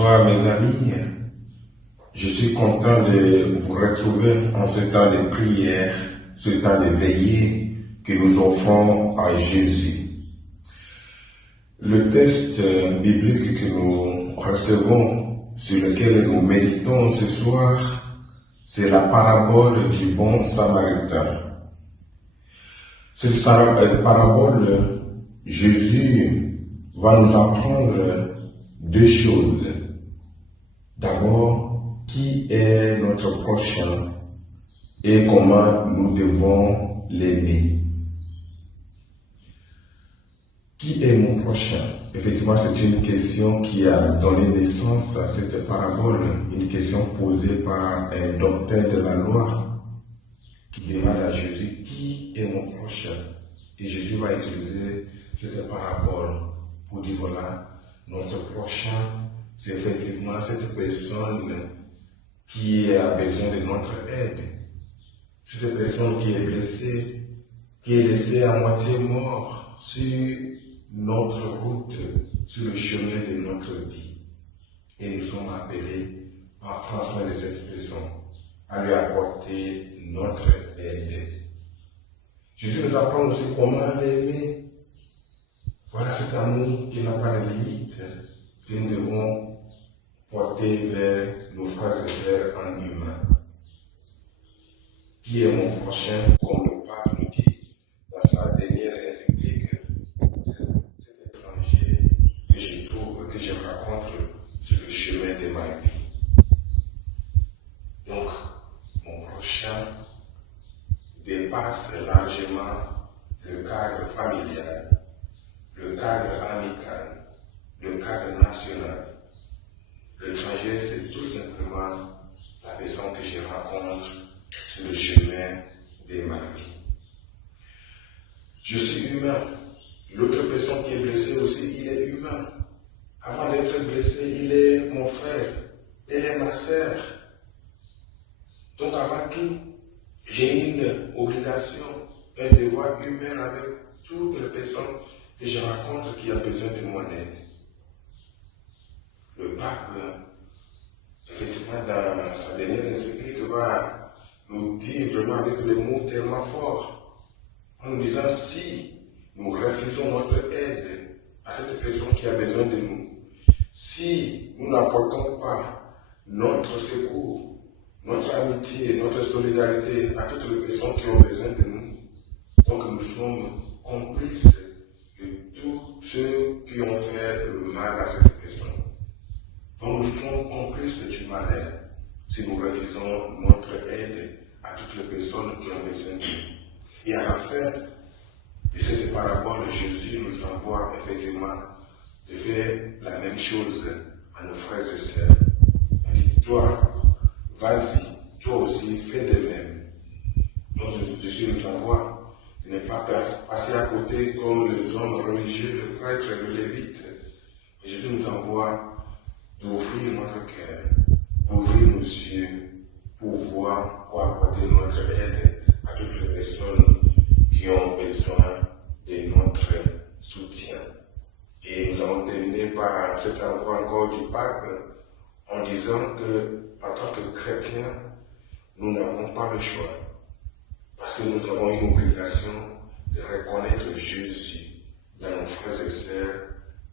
Bonsoir mes amis, je suis content de vous retrouver en ce temps de prière, ce temps de veillée que nous offrons à Jésus. Le texte biblique que nous recevons, sur lequel nous méditons ce soir, c'est la parabole du bon samaritain. Cette parabole, Jésus va nous apprendre deux choses. D'abord, qui est notre prochain et comment nous devons l'aimer. Qui est mon prochain? Effectivement, c'est une question qui a donné naissance à cette parabole, une question posée par un docteur de la loi qui demande à Jésus, qui est mon prochain? Et Jésus va utiliser cette parabole pour dire, voilà, notre prochain, c'est effectivement cette personne qui a besoin de notre aide. Cette personne qui est blessée, qui est laissée à moitié mort sur notre route, sur le chemin de notre vie. Et nous sommes appelés à prendre soin de cette personne, à lui apporter notre aide. Jésus nous apprend aussi comment l'aimer. Voilà cet amour qui n'a pas de limite, que nous devons porter vers nos frères et sœurs en humain. Qui est mon prochain, comme le pape nous dit dans sa dernière encyclique, cet étranger que je trouve, que je rencontre sur le chemin de ma vie. Donc, mon prochain dépasse largement le cadre familial, le cadre amical, le cadre national. L'étranger, c'est tout simplement la personne que je rencontre sur le chemin de ma vie. Je suis humain. L'autre personne qui est blessée aussi, il est humain. Avant d'être blessé, il est mon frère, elle est ma sœur. Donc avant tout, j'ai une obligation, un devoir humain avec toutes les personnes que je rencontre qui a besoin de mon aide. Le pape, effectivement, dans sa dernière encyclique, va nous dire vraiment avec des mots tellement forts, en nous disant si nous refusons notre aide à cette personne qui a besoin de nous, si nous n'apportons pas notre secours, notre amitié, notre solidarité à toutes les personnes qui ont besoin de nous, donc nous sommes complices de tous ceux qui ont fait le mal à cette personne. Donc nous sommes complices du malheur si nous refusons notre aide à toutes les personnes qui ont besoin de nous. Et à la fin de cette parabole, Jésus nous envoie effectivement de faire la même chose à nos frères et sœurs. Il dit, toi, vas-y, toi aussi, fais de même. Donc Jésus nous envoie de ne pas passer à côté comme les hommes religieux, le prêtre et le lévite. Et Jésus nous envoie d'ouvrir notre cœur, d'ouvrir nos yeux pour voir, pour apporter notre aide à toutes les personnes qui ont besoin de notre soutien. Et nous allons terminer par cet envoi encore du pape en disant que, en tant que chrétiens, nous n'avons pas le choix. Parce que nous avons une obligation de reconnaître Jésus dans nos frères et sœurs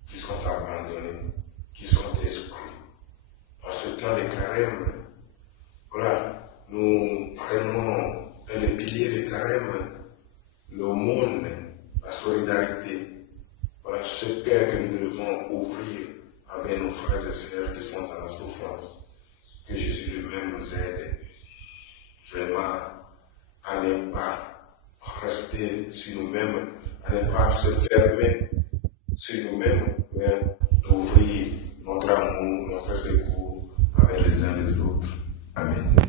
qui sont abandonnés, qui sont exclus. En ce temps de carême, voilà, nous prenons un des piliers de carême, l'aumône, la solidarité. Voilà ce cœur que nous devons ouvrir avec nos frères et sœurs qui sont dans la souffrance. Que Jésus lui-même nous aide vraiment à ne pas rester sur nous-mêmes, à ne pas se fermer sur nous-mêmes, mais d'ouvrir notre amour, notre secours avec les uns les autres. Amen.